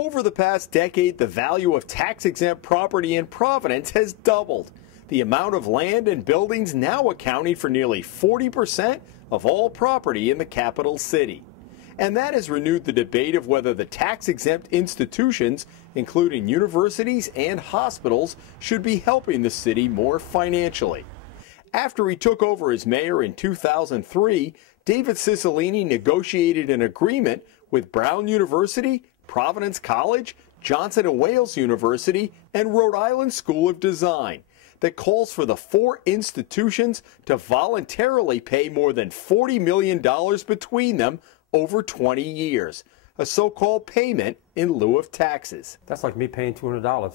Over the past decade, the value of tax-exempt property in Providence has doubled. The amount of land and buildings now accounting for nearly 40% of all property in the capital city. And that has renewed the debate of whether the tax-exempt institutions, including universities and hospitals, should be helping the city more financially. After he took over as mayor in 2003, David Cicilline negotiated an agreement with Brown University, Providence College, Johnson & Wales University, and Rhode Island School of Design that calls for the four institutions to voluntarily pay more than $40 million between them over 20 years, a so-called payment in lieu of taxes. That's like me paying $200.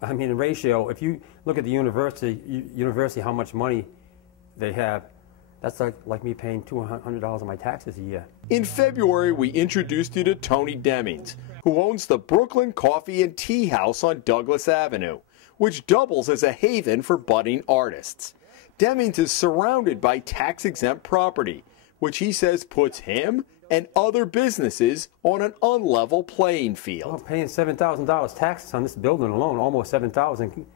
I mean, in ratio, if you look at the university, how much money they have, that's like me paying $200 on my taxes a year. In February, we introduced you to Tony Demings, who owns the Brooklyn Coffee and Tea House on Douglas Avenue, which doubles as a haven for budding artists. Demings is surrounded by tax-exempt property, which he says puts him and other businesses on an unlevel playing field. I'm paying $7,000 taxes on this building alone, almost $7,000.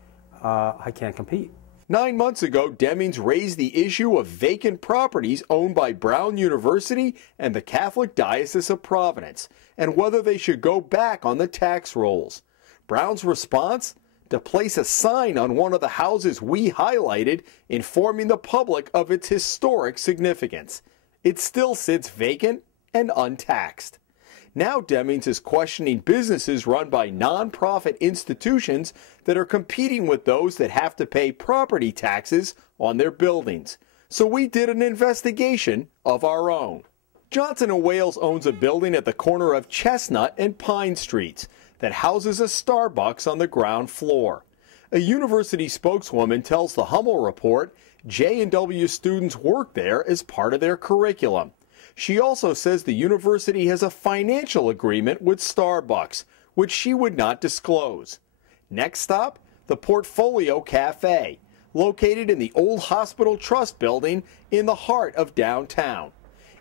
I can't compete. 9 months ago, Demings raised the issue of vacant properties owned by Brown University and the Catholic Diocese of Providence, and whether they should go back on the tax rolls. Brown's response? To place a sign on one of the houses we highlighted, informing the public of its historic significance. It still sits vacant and untaxed. Now Demings is questioning businesses run by nonprofit institutions that are competing with those that have to pay property taxes on their buildings. So we did an investigation of our own. Johnson & Wales owns a building at the corner of Chestnut and Pine Streets that houses a Starbucks on the ground floor. A university spokeswoman tells the Hummel report J&W students work there as part of their curriculum. She also says the university has a financial agreement with Starbucks, which she would not disclose. Next stop, the Portfolio Cafe, located in the old Hospital Trust building in the heart of downtown.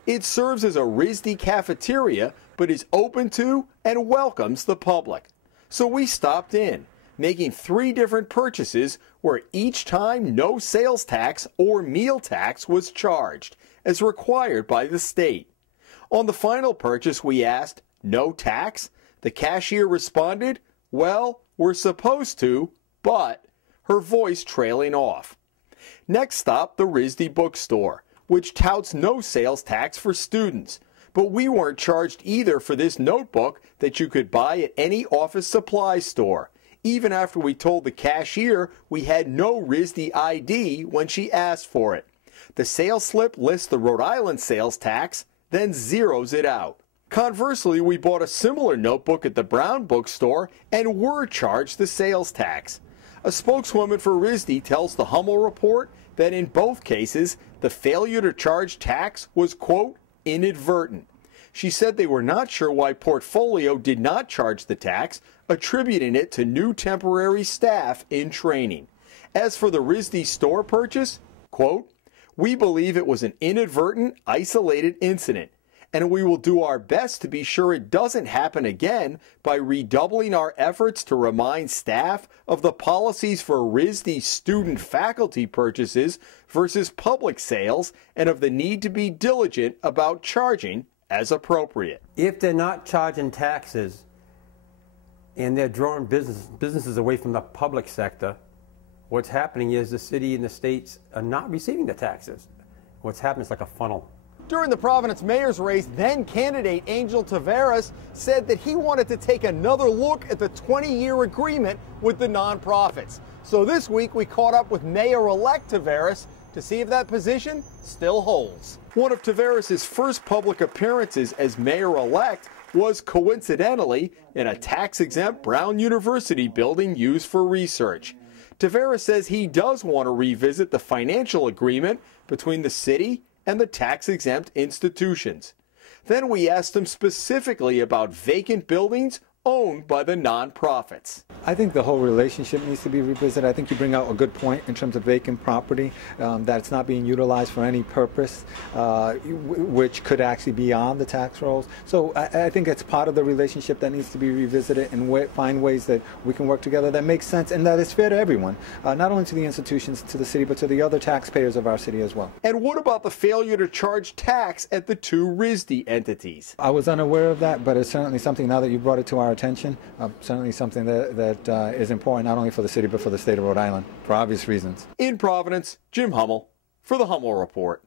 It serves as a RISD cafeteria, but is open to and welcomes the public. So we stopped in, making 3 different purchases where each time no sales tax or meal tax was charged, as required by the state. On the final purchase, we asked, no tax? The cashier responded, well, we're supposed to, but, her voice trailing off. Next stop, the RISD bookstore, which touts no sales tax for students. But we weren't charged either for this notebook that you could buy at any office supply store, even after we told the cashier we had no RISD ID when she asked for it. The sales slip lists the Rhode Island sales tax, then zeroes it out. Conversely, we bought a similar notebook at the Brown bookstore and were charged the sales tax. A spokeswoman for RISD tells the Hummel report that in both cases, the failure to charge tax was, quote, inadvertent. She said they were not sure why Portfolio did not charge the tax, attributing it to new temporary staff in training. As for the RISD store purchase, quote, we believe it was an inadvertent, isolated incident, and we will do our best to be sure it doesn't happen again by redoubling our efforts to remind staff of the policies for RISD student faculty purchases versus public sales and of the need to be diligent about charging as appropriate. If they're not charging taxes and they're drawing businesses away from the public sector, what's happening is the city and the states are not receiving the taxes. What's happening is like a funnel. During the Providence mayor's race, then candidate Angel Taveras said that he wanted to take another look at the 20-year agreement with the nonprofits. So this week we caught up with Mayor-elect Taveras to see if that position still holds. One of Taveras' first public appearances as mayor-elect was coincidentally in a tax-exempt Brown University building used for research. Taveras says he does want to revisit the financial agreement between the city and the tax-exempt institutions. Then we asked him specifically about vacant buildings owned by the nonprofits. I think the whole relationship needs to be revisited. I think you bring out a good point in terms of vacant property, that it's not being utilized for any purpose, which could actually be on the tax rolls. So I think it's part of the relationship that needs to be revisited and find ways that we can work together that makes sense and that is fair to everyone, not only to the institutions, to the city, but to the other taxpayers of our city as well. And what about the failure to charge tax at the two RISD entities? I was unaware of that, but it's certainly something, now that you brought it to our attention, certainly something that is important not only for the city but for the state of Rhode Island, for obvious reasons. In Providence, Jim Hummel for the Hummel Report.